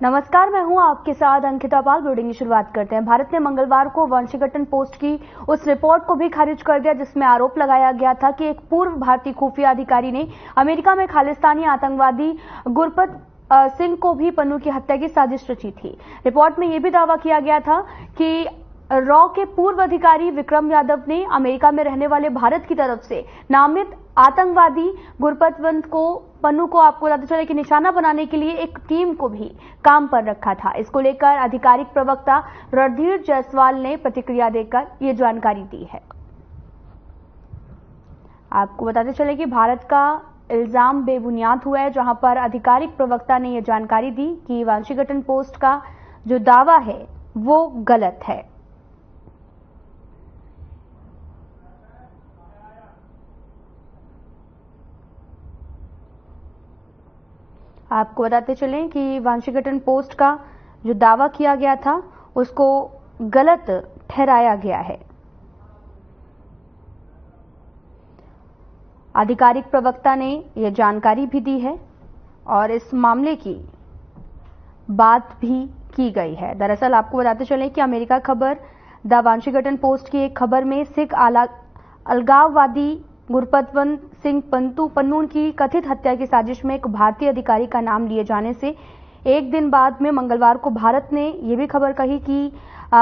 नमस्कार, मैं हूं आपके साथ अंकिता पाल। ब्रीडिंग की शुरुआत करते हैं। भारत ने मंगलवार को वाशिंगटन पोस्ट की उस रिपोर्ट को भी खारिज कर दिया जिसमें आरोप लगाया गया था कि एक पूर्व भारतीय खुफिया अधिकारी ने अमेरिका में खालिस्तानी आतंकवादी गुरपत सिंह को भी पन्नू की हत्या की साजिश रची थी। रिपोर्ट में यह भी दावा किया गया था कि रॉ के पूर्व अधिकारी विक्रम यादव ने अमेरिका में रहने वाले भारत की तरफ से नामित आतंकवादी गुरपतवंत को पन्नू को आपको बताते चले कि निशाना बनाने के लिए एक टीम को भी काम पर रखा था। इसको लेकर आधिकारिक प्रवक्ता रणधीर जायसवाल ने प्रतिक्रिया देकर ये जानकारी दी है। आपको बताते चले कि भारत का इल्जाम बेबुनियाद हुआ है, जहां पर आधिकारिक प्रवक्ता ने यह जानकारी दी कि वाशिंगटन पोस्ट का जो दावा है वो गलत है। आपको बताते चलें कि वाशिंगटन पोस्ट का जो दावा किया गया था उसको गलत ठहराया गया है। आधिकारिक प्रवक्ता ने यह जानकारी भी दी है और इस मामले की बात भी की गई है। दरअसल आपको बताते चलें कि अमेरिका खबर द वाशिंगटन पोस्ट की एक खबर में सिख अलगाववादी गुरपतवंत सिंह पन्नू की कथित हत्या की साजिश में एक भारतीय अधिकारी का नाम लिए जाने से एक दिन बाद में मंगलवार को भारत ने यह भी खबर कही कि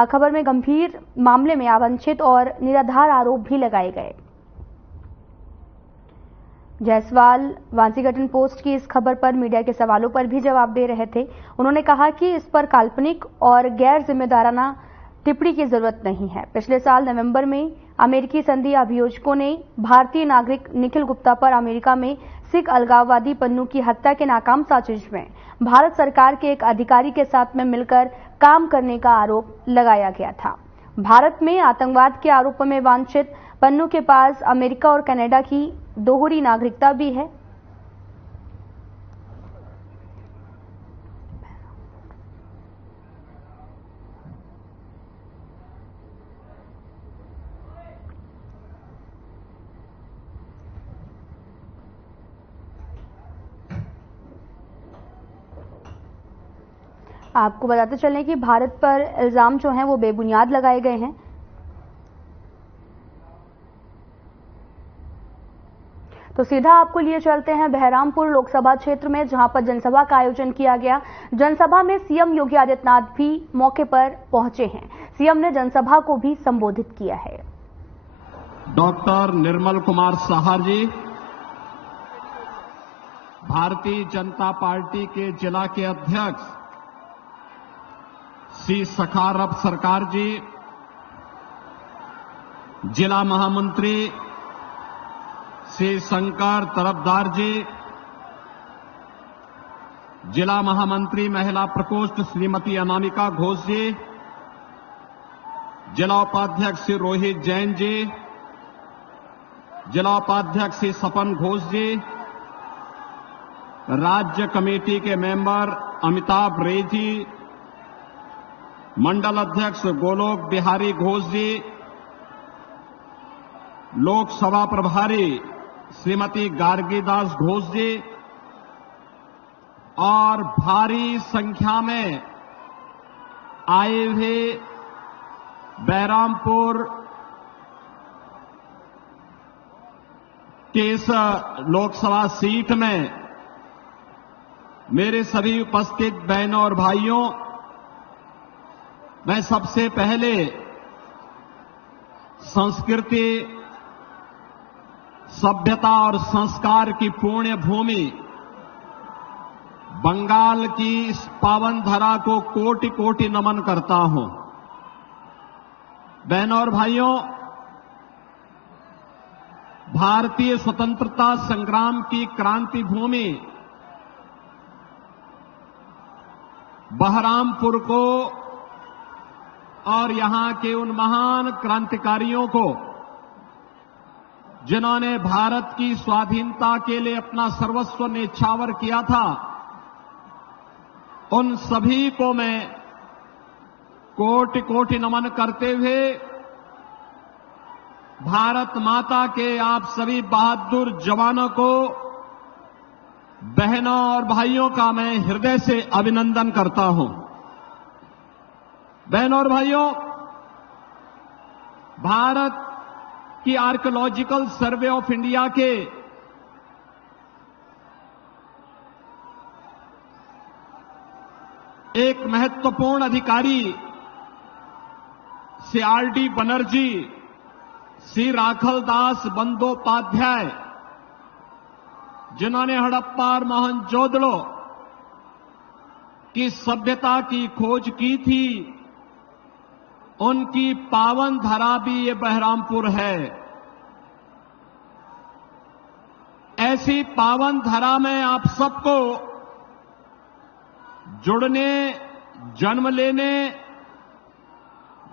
खबर में गंभीर मामले में अवांछित और निराधार आरोप भी लगाए गए। जायसवाल वाशिंगटन पोस्ट की इस खबर पर मीडिया के सवालों पर भी जवाब दे रहे थे। उन्होंने कहा कि इस पर काल्पनिक और गैर जिम्मेदाराना टिप्पणी की जरूरत नहीं है। पिछले साल नवंबर में अमेरिकी संधि अभियोजकों ने भारतीय नागरिक निखिल गुप्ता पर अमेरिका में सिख अलगाववादी पन्नू की हत्या के नाकाम साजिश में भारत सरकार के एक अधिकारी के साथ में मिलकर काम करने का आरोप लगाया गया था। भारत में आतंकवाद के आरोपों में वांछित पन्नू के पास अमेरिका और कनाडा की दोहरी नागरिकता भी है। आपको बताते चलें कि भारत पर इल्जाम जो हैं वो बेबुनियाद लगाए गए हैं। तो सीधा आपको लिए चलते हैं बहरामपुर लोकसभा क्षेत्र में, जहां पर जनसभा का आयोजन किया गया। जनसभा में सीएम योगी आदित्यनाथ भी मौके पर पहुंचे हैं। सीएम ने जनसभा को भी संबोधित किया है। डॉक्टर निर्मल कुमार साहा जी, भारतीय जनता पार्टी के जिला के अध्यक्ष श्री सखारफ सरकार जी, जिला महामंत्री श्री शंकर तरफदार जी, जिला महामंत्री महिला प्रकोष्ठ श्रीमती अनामिका घोष जी, जिला उपाध्यक्ष श्री रोहित जैन जी, जिला उपाध्यक्ष श्री सपन घोष जी, राज्य कमेटी के मेंबर अमिताभ रे जी, मंडल अध्यक्ष गोलोक बिहारी घोष जी, लोकसभा प्रभारी श्रीमती गार्गीदास घोष जी और भारी संख्या में आए हुए बहरामपुर के इस लोकसभा सीट में मेरे सभी उपस्थित बहनों और भाइयों, मैं सबसे पहले संस्कृति, सभ्यता और संस्कार की पुण्य भूमि बंगाल की इस पावन धरा को कोटि कोटि नमन करता हूं। बहनों और भाइयों, भारतीय स्वतंत्रता संग्राम की क्रांति भूमि बहरामपुर को और यहां के उन महान क्रांतिकारियों को जिन्होंने भारत की स्वाधीनता के लिए अपना सर्वस्व न्यौछावर किया था, उन सभी को मैं कोटि कोटि नमन करते हुए भारत माता के आप सभी बहादुर जवानों को बहनों और भाइयों का मैं हृदय से अभिनंदन करता हूं। बहनों और भाइयों, भारत की आर्कियोलॉजिकल सर्वे ऑफ इंडिया के एक महत्वपूर्ण अधिकारी श्री आर.डी. बनर्जी, श्री राखलदास बंदोपाध्याय, जिन्होंने हड़प्पा और मोहनजोदड़ो की सभ्यता की खोज की थी, उनकी पावन धरा भी ये बहरामपुर है। ऐसी पावन धरा में आप सबको जुड़ने, जन्म लेने,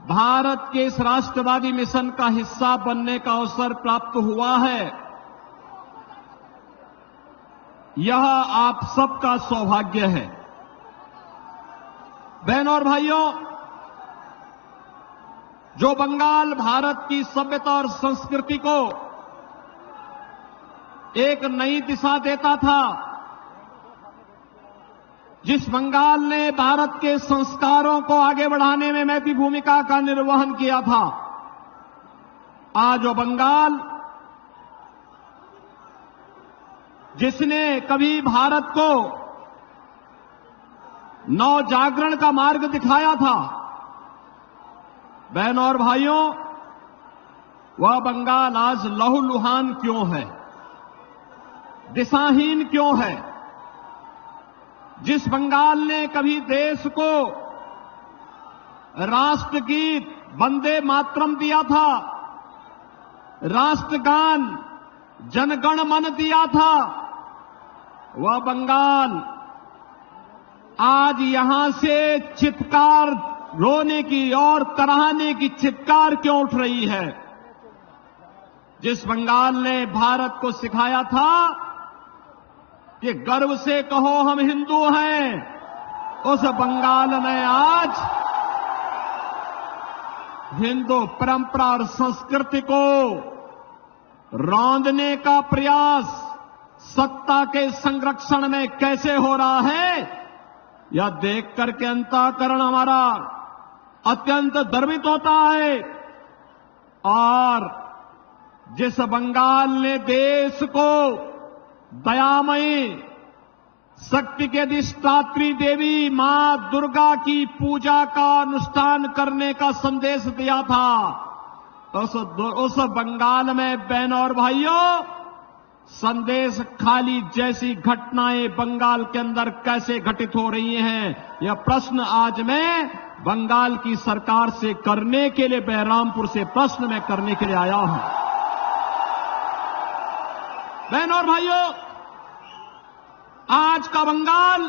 भारत के इस राष्ट्रवादी मिशन का हिस्सा बनने का अवसर प्राप्त हुआ है। यह आप सबका सौभाग्य है। बहनों और भाइयों, जो बंगाल भारत की सभ्यता और संस्कृति को एक नई दिशा देता था, जिस बंगाल ने भारत के संस्कारों को आगे बढ़ाने में महती भूमिका का निर्वहन किया था, आज वो बंगाल जिसने कभी भारत को नवजागरण का मार्ग दिखाया था, बहनों और भाइयों, वह बंगाल आज लहूलुहान क्यों है, दिशाहीन क्यों है? जिस बंगाल ने कभी देश को राष्ट्रगीत वंदे मातरम दिया था, राष्ट्रगान जनगण मन दिया था, वह बंगाल आज यहां से चित्कार, रोने की और कराहने की चित्कार क्यों उठ रही है? जिस बंगाल ने भारत को सिखाया था कि गर्व से कहो हम हिंदू हैं, उस बंगाल ने आज हिंदू परंपरा और संस्कृति को रौंदने का प्रयास सत्ता के संरक्षण में कैसे हो रहा है, यह देख करके अंतःकरण हमारा अत्यंत गर्वित होता है। और जिस बंगाल ने देश को दयामयी, शक्ति के अधिष्ठात्री देवी मां दुर्गा की पूजा का अनुष्ठान करने का संदेश दिया था, उस बंगाल में बहनों और भाइयों, संदेश खाली जैसी घटनाएं बंगाल के अंदर कैसे घटित हो रही हैं, यह प्रश्न आज मैं बंगाल की सरकार से करने के लिए, बहरामपुर से प्रश्न मैं करने के लिए आया हूं। बहनों और भाइयों, आज का बंगाल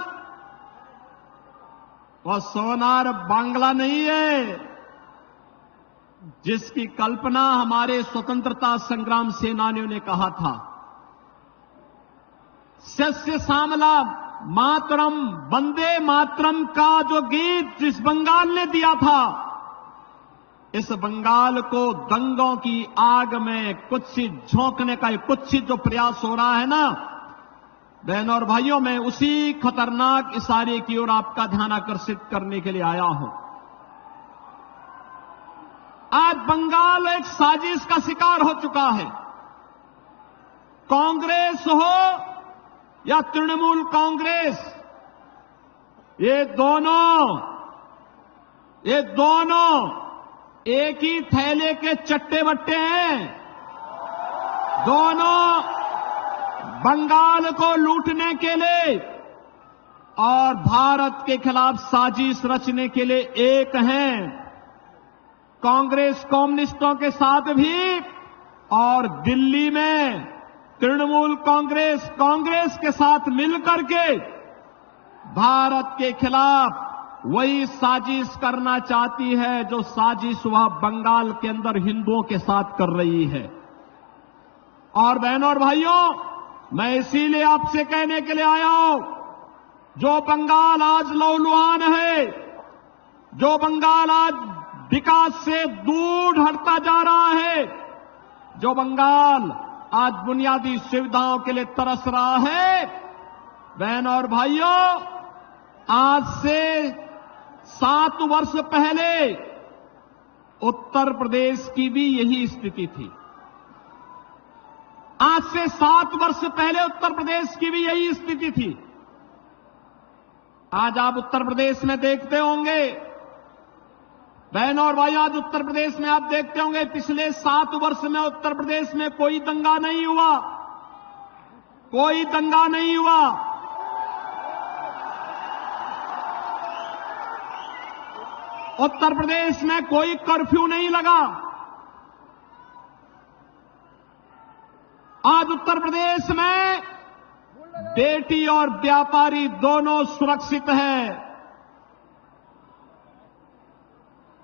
वह सोनार बांग्ला नहीं है जिसकी कल्पना हमारे स्वतंत्रता संग्राम सेनानियों ने कहा था। सस्य श्यामला मातरम, वंदे मातरम का जो गीत जिस बंगाल ने दिया था, इस बंगाल को दंगों की आग में कुत्सित झोंकने का कुत्सित जो प्रयास हो रहा है ना, बहनों और भाइयों, मैं उसी खतरनाक इशारे की ओर आपका ध्यान आकर्षित करने के लिए आया हूं। आज बंगाल एक साजिश का शिकार हो चुका है। कांग्रेस हो या तृणमूल कांग्रेस, ये दोनों एक ही थैले के चट्टे बट्टे हैं। दोनों बंगाल को लूटने के लिए और भारत के खिलाफ साजिश रचने के लिए एक हैं। कांग्रेस कम्युनिस्टों के साथ भी और दिल्ली में तृणमूल कांग्रेस के साथ मिलकर के भारत के खिलाफ वही साजिश करना चाहती है जो साजिश वह बंगाल के अंदर हिंदुओं के साथ कर रही है। और बहनों और भाइयों, मैं इसीलिए आपसे कहने के लिए आया हूं, जो बंगाल आज लहूलुहान है, जो बंगाल आज विकास से दूर हटता जा रहा है, जो बंगाल आज बुनियादी सुविधाओं के लिए तरस रहा है, बहन और भाइयों, आज से 7 वर्ष पहले उत्तर प्रदेश की भी यही स्थिति थी। आज से 7 वर्ष पहले उत्तर प्रदेश की भी यही स्थिति थी। आज आप उत्तर प्रदेश में देखते होंगे, बहन और भाइयों, आज उत्तर प्रदेश में आप देखते होंगे पिछले 7 वर्ष में उत्तर प्रदेश में कोई दंगा नहीं हुआ, कोई दंगा नहीं हुआ। उत्तर प्रदेश में कोई कर्फ्यू नहीं लगा। आज उत्तर प्रदेश में बेटी और व्यापारी दोनों सुरक्षित हैं।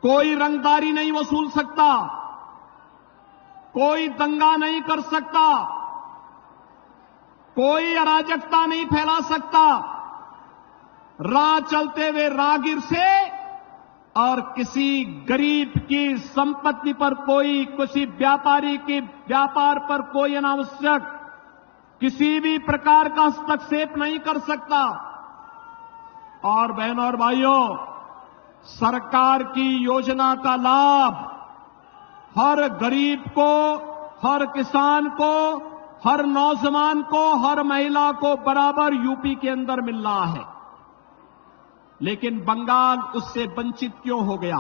कोई रंगदारी नहीं वसूल सकता, कोई दंगा नहीं कर सकता, कोई अराजकता नहीं फैला सकता। राह चलते हुए राहगीर से और किसी गरीब की संपत्ति पर कोई, किसी व्यापारी की व्यापार पर कोई अनावश्यक किसी भी प्रकार का हस्तक्षेप नहीं कर सकता। और बहनों और भाइयों, सरकार की योजना का लाभ हर गरीब को, हर किसान को, हर नौजवान को, हर महिला को बराबर यूपी के अंदर मिल रहा है। लेकिन बंगाल उससे वंचित क्यों हो गया?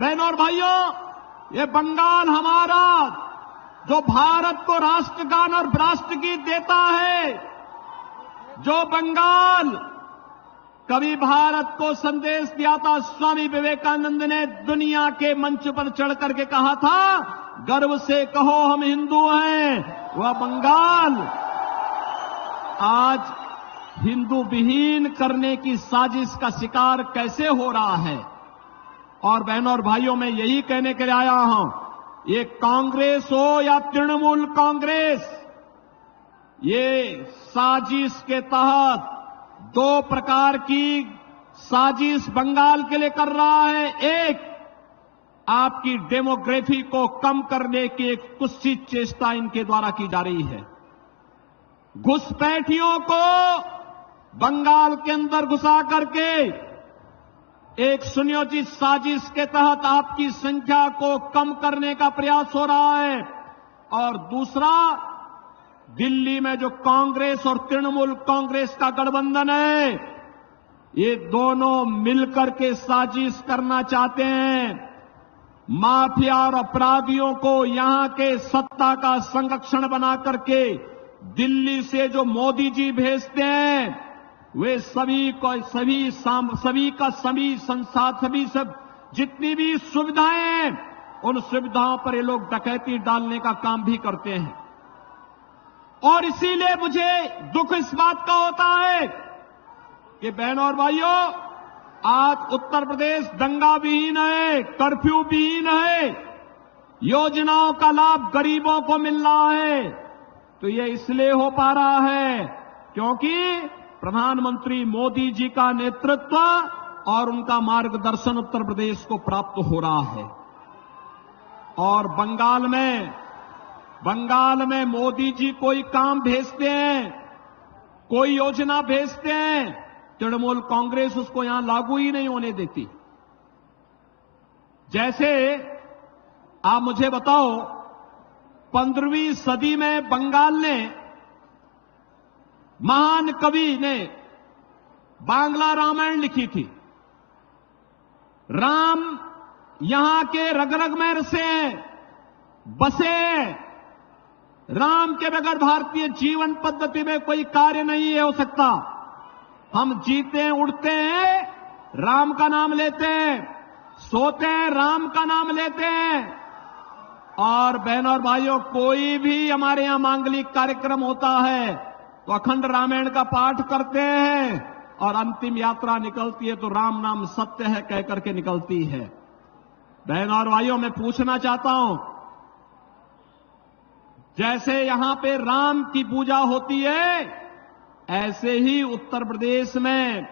बहनों और भाइयों, ये बंगाल हमारा, जो भारत को राष्ट्रगान और राष्ट्रगीत देता है, जो बंगाल कभी भारत को संदेश दिया था, स्वामी विवेकानंद ने दुनिया के मंच पर चढ़ करके कहा था, गर्व से कहो हम हिंदू हैं, वह बंगाल आज हिंदू विहीन करने की साजिश का शिकार कैसे हो रहा है? और बहनों और भाइयों, मैं यही कहने के लिए आया हूं, ये कांग्रेस हो या तृणमूल कांग्रेस, ये साजिश के तहत 2 प्रकार की साजिश बंगाल के लिए कर रहा है। एक, आपकी डेमोग्राफी को कम करने की एक कुत्सित चेष्टा इनके द्वारा की जा रही है। घुसपैठियों को बंगाल के अंदर घुसा करके एक सुनियोजित साजिश के तहत आपकी संख्या को कम करने का प्रयास हो रहा है। और दूसरा, दिल्ली में जो कांग्रेस और तृणमूल कांग्रेस का गठबंधन है, ये दोनों मिलकर के साजिश करना चाहते हैं। माफिया और अपराधियों को यहां के सत्ता का संरक्षण बना करके दिल्ली से जो मोदी जी भेजते हैं, वे सभी सब जितनी भी सुविधाएं हैं, उन सुविधाओं पर ये लोग डकैती डालने का काम भी करते हैं। और इसीलिए मुझे दुख इस बात का होता है कि बहनों और भाइयों, आज उत्तर प्रदेश दंगा विहीन है, कर्फ्यू विहीन है, योजनाओं का लाभ गरीबों को मिल रहा है। तो ये इसलिए हो पा रहा है क्योंकि प्रधानमंत्री मोदी जी का नेतृत्व और उनका मार्गदर्शन उत्तर प्रदेश को प्राप्त हो रहा है। और बंगाल में मोदी जी कोई काम भेजते हैं, कोई योजना भेजते हैं, तृणमूल कांग्रेस उसको यहां लागू ही नहीं होने देती। जैसे आप मुझे बताओ, 15वीं सदी में बंगाल ने, महान कवि ने बांग्ला रामायण लिखी थी। राम यहां के रग रग में बसे। राम के बगैर भारतीय जीवन पद्धति में कोई कार्य नहीं हो सकता। हम जीते हैं, उठते हैं, राम का नाम लेते हैं, सोते हैं, राम का नाम लेते हैं। और बहनों और भाइयों, कोई भी हमारे यहां मांगलिक कार्यक्रम होता है तो अखंड रामायण का पाठ करते हैं और अंतिम यात्रा निकलती है तो राम नाम सत्य है कह करके निकलती है। बहनों और भाइयों, मैं पूछना चाहता हूं, जैसे यहां पे राम की पूजा होती है, ऐसे ही उत्तर प्रदेश में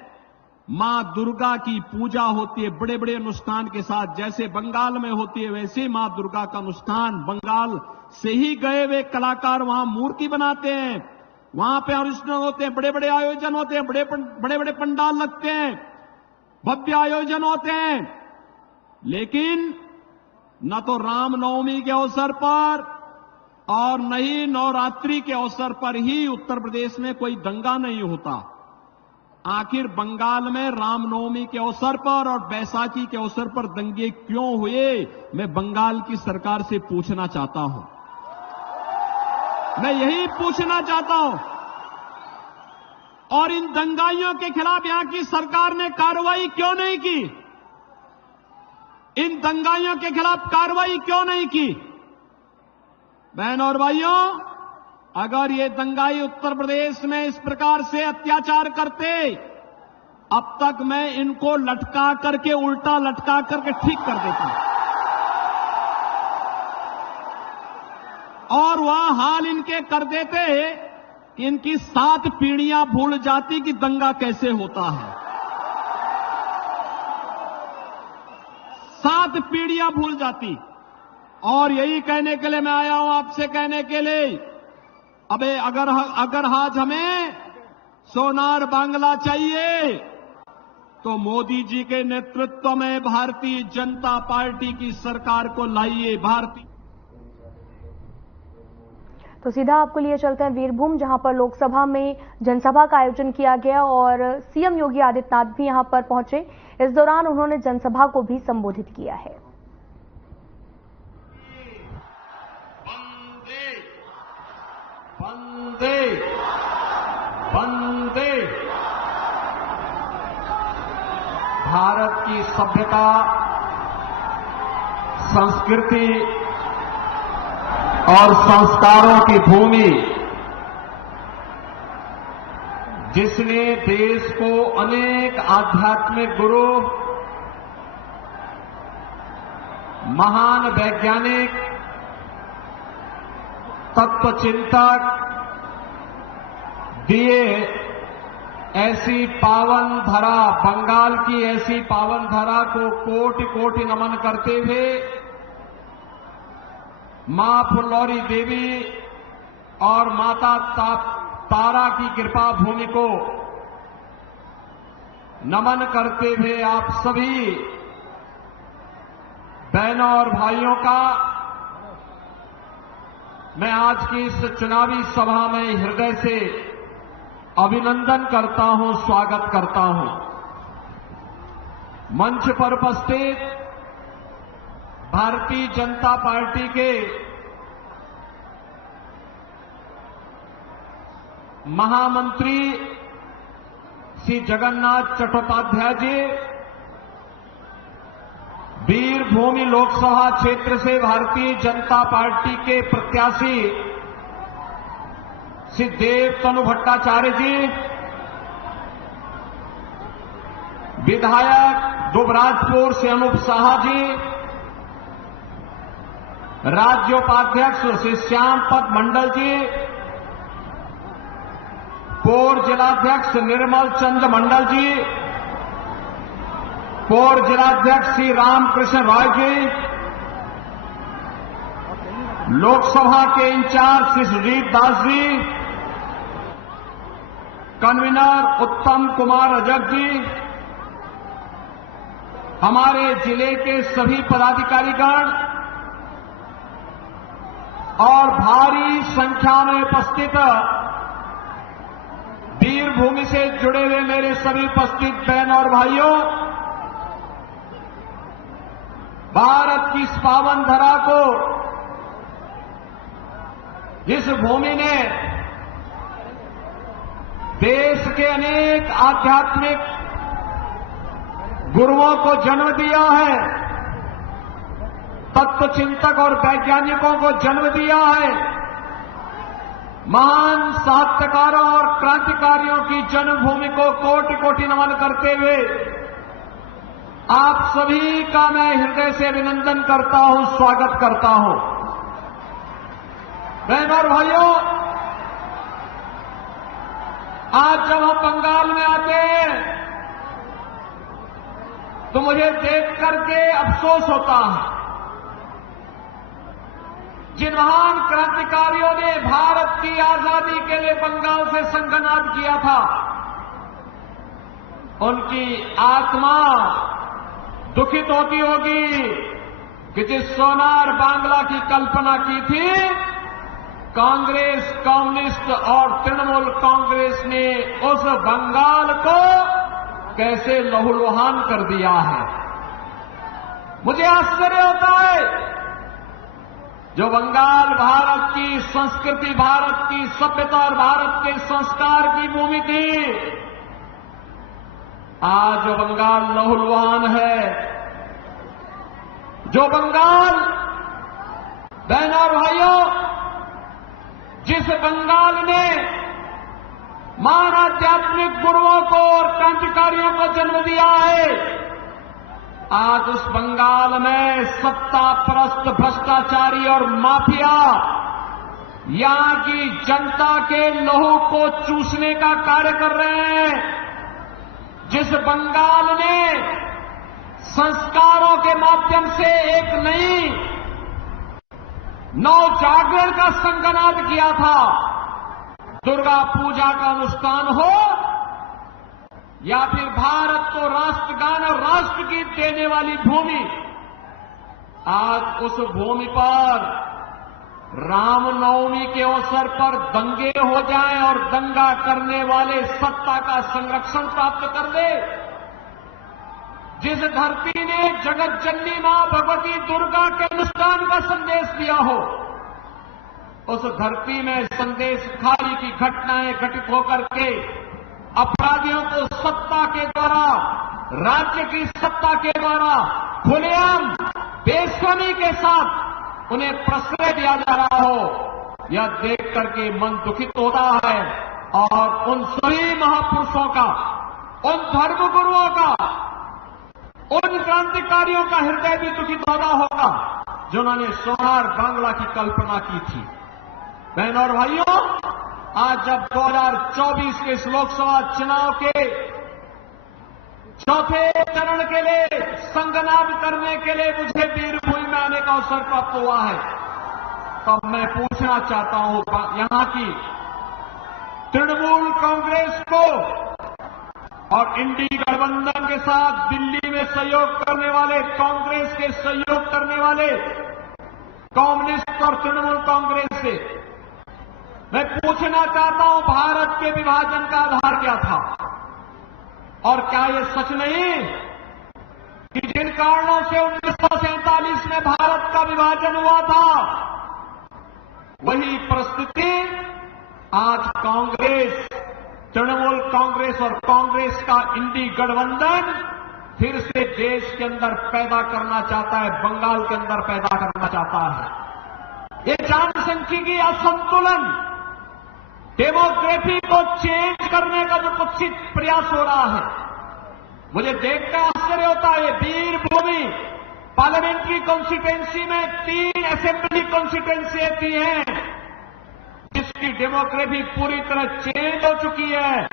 मां दुर्गा की पूजा होती है बड़े बड़े अनुष्ठान के साथ। जैसे बंगाल में होती है, वैसे ही मां दुर्गा का अनुष्ठान, बंगाल से ही गए हुए कलाकार वहां मूर्ति बनाते हैं, वहां पे अनुष्ठान होते हैं, बड़े बड़े आयोजन होते हैं, बड़े बड़े पंडाल लगते हैं, भव्य आयोजन होते हैं, लेकिन न तो रामनवमी के अवसर पर और न ही नवरात्रि के अवसर पर ही उत्तर प्रदेश में कोई दंगा नहीं होता। आखिर बंगाल में रामनवमी के अवसर पर और बैसाखी के अवसर पर दंगे क्यों हुए, मैं बंगाल की सरकार से पूछना चाहता हूं। मैं यही पूछना चाहता हूं। और इन दंगाइयों के खिलाफ यहां की सरकार ने कार्रवाई क्यों नहीं की? इन दंगाइयों के खिलाफ कार्रवाई क्यों नहीं की? बहनों और भाइयों, अगर ये दंगाई उत्तर प्रदेश में इस प्रकार से अत्याचार करते, अब तक मैं इनको लटका करके, उल्टा लटका करके ठीक कर देता। और वह हाल इनके कर देते कि इनकी 7 पीढ़ियां भूल जाती कि दंगा कैसे होता है। 7 पीढ़ियां भूल जाती। और यही कहने के लिए मैं आया हूं, आपसे कहने के लिए, अबे अगर आज हमें सोनार बांग्ला चाहिए तो मोदी जी के नेतृत्व में भारतीय जनता पार्टी की सरकार को लाइए। तो सीधा आपको लिए चलते हैं वीरभूम, जहां पर लोकसभा में जनसभा का आयोजन किया गया और सीएम योगी आदित्यनाथ भी यहां पर पहुंचे। इस दौरान उन्होंने जनसभा को भी संबोधित किया है। वंदे वंदे भारत की सभ्यता, संस्कृति और संस्कारों की भूमि, जिसने देश को अनेक आध्यात्मिक गुरु, महान वैज्ञानिक, तत्वचिंतक दिए, ऐसी पावन धरा, बंगाल की ऐसी पावन धरा को कोटि कोटि नमन करते हुए मां फुल्लौरी देवी और माता तारा की कृपा भूमि को नमन करते हुए आप सभी बहनों और भाइयों का मैं आज की इस चुनावी सभा में हृदय से अभिनंदन करता हूं, स्वागत करता हूं। मंच पर उपस्थित भारतीय जनता पार्टी के महामंत्री श्री जगन्नाथ चट्टोपाध्याय जी, वीरभूमि लोकसभा क्षेत्र से भारतीय जनता पार्टी के प्रत्याशी श्री देवतनु भट्टाचार्य जी, विधायक दुबराजपुर से अनूप साहा जी, राज्योपाध्यक्ष श्री श्यामपद मंडल जी, पूर्व जिलाध्यक्ष निर्मल चंद मंडल जी, पूर्व जिलाध्यक्ष श्री रामकृष्ण राय जी, लोकसभा के इंचार्ज श्री सुजीत दास जी, कन्वीनर उत्तम कुमार रजक जी, हमारे जिले के सभी पदाधिकारीगण और भारी संख्या में उपस्थित वीरभूमि से जुड़े हुए मेरे सभी उपस्थित बहन और भाइयों, भारत की इस पावन धरा को, जिस भूमि ने देश के अनेक आध्यात्मिक गुरुओं को जन्म दिया है, तत्वचिंतक और वैज्ञानिकों को जन्म दिया है, महान साहित्यकारों और क्रांतिकारियों की जन्मभूमि को कोटि कोटि नमन करते हुए आप सभी का मैं हृदय से अभिनंदन करता हूं, स्वागत करता हूं। बहनों और भाइयों, आज जब हम बंगाल में आते हैं तो मुझे देख करके अफसोस होता है जिन महान क्रांतिकारियों ने भारत की आजादी के लिए बंगाल से संघनाद किया था, उनकी आत्मा दुखित होती होगी कि जिस सोनार बांग्ला की कल्पना की थी, कांग्रेस, कम्युनिस्ट और तृणमूल कांग्रेस ने उस बंगाल को कैसे लहूलुहान कर दिया है। मुझे आश्चर्य होता है, जो बंगाल भारत की संस्कृति, भारत की सभ्यता और भारत के संस्कार की भूमि थी, आज जो बंगाल लहूलुहान है, जो बंगाल, बहनों और भाइयों, जिस बंगाल ने महान आध्यात्मिक गुरुओं को और क्रांतिकारियों को जन्म दिया है, आज उस बंगाल में सत्तापरस्त भ्रष्टाचारी और माफिया यहां की जनता के लहू को चूसने का कार्य कर रहे हैं। जिस बंगाल ने संस्कारों के माध्यम से एक नई नव जागरण का संघनाद किया था, दुर्गा पूजा का अनुष्ठान हो या फिर भारत को राष्ट्रगान और राष्ट्रगीत देने वाली भूमि, आज उस भूमि पर रामनवमी के अवसर पर दंगे हो जाएं और दंगा करने वाले सत्ता का संरक्षण प्राप्त कर ले। जिस धरती ने जगत जननी मां भगवती दुर्गा के अनुष्ठान का संदेश दिया हो, उस धरती में संदेश खाली की घटनाएं घटित होकर के अपराधियों को सत्ता के द्वारा, राज्य की सत्ता के द्वारा खुलेआम बेशर्मी के साथ उन्हें प्रश्रय दिया जा रहा हो, यह देख करके मन दुखित होता है। और उन सभी महापुरुषों का, उन धर्मगुरुओं का, उन क्रांतिकारियों का हृदय भी दुखित होता होगा जिन्होंने सोनार बांग्ला की कल्पना की थी। बहनों और भाइयों, आज जब 2024 के इस लोकसभा चुनाव के चौथे चरण के लिए संघनाद करने के लिए मुझे वीरभूमि में आने का अवसर प्राप्त हुआ है, तो मैं पूछना चाहता हूं यहां की तृणमूल कांग्रेस को और इंडी गठबंधन के साथ दिल्ली में सहयोग करने वाले, कांग्रेस के सहयोग करने वाले कम्युनिस्ट और तृणमूल कांग्रेस से मैं पूछना चाहता हूं, भारत के विभाजन का आधार क्या था? और क्या यह सच नहीं कि जिन कारणों से 1947 में भारत का विभाजन हुआ था, वही परिस्थिति आज कांग्रेस, तृणमूल कांग्रेस और कांग्रेस का इंडी गठबंधन फिर से देश के अंदर पैदा करना चाहता है, बंगाल के अंदर पैदा करना चाहता है। ये जनसांख्यिकी असंतुलन, डेमोग्राफी को चेंज करने का जो कुत्सित प्रयास हो रहा है, मुझे देखकर आश्चर्य होता है। वीरभूमि पार्लियामेंट्री कॉन्स्टिट्यूएंसी में 3 असेंबली कॉन्स्टिट्यूएंसी आती हैं, जिसकी डेमोग्राफी पूरी तरह चेंज हो चुकी है,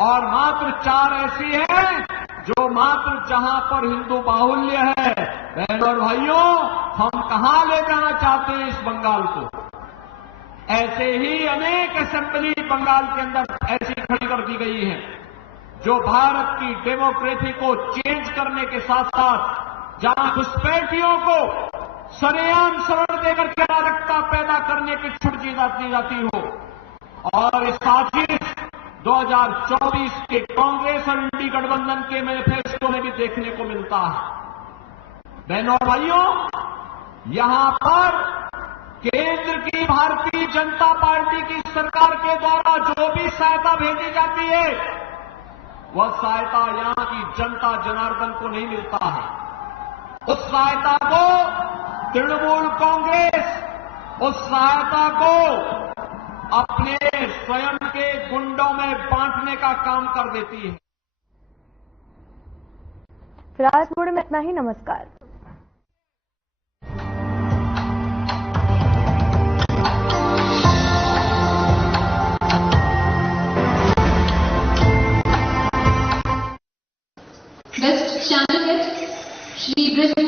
और मात्र 4 ऐसी हैं जो मात्र जहां पर हिंदू बाहुल्य है। बहनों और भाइयों, हम कहां ले जाना चाहते हैं इस बंगाल को? ऐसे ही अनेक असेंबली बंगाल के अंदर ऐसी खड़ी कर दी गई है, जो भारत की डेमोक्रेसी को चेंज करने के साथ साथ जहां घुसपैठियों को सरेआम शरण देकर के अराजकता पैदा करने की छूट दी जाती हो। और इस साजिश 2024 के कांग्रेस और इंडी गठबंधन के मैनिफेस्टो में भी देखने को मिलता है। बहनों और भाइयों, यहां पर केंद्र की भारतीय जनता पार्टी की सरकार के द्वारा जो भी सहायता भेजी जाती है, वह सहायता यहां की जनता जनार्दन को नहीं मिलता है। उस सहायता को तृणमूल कांग्रेस उस सहायता को अपने स्वयं के गुंडों में बांटने का काम कर देती है। फिलहाल इस बुलेटिन में इतना ही। नमस्कार।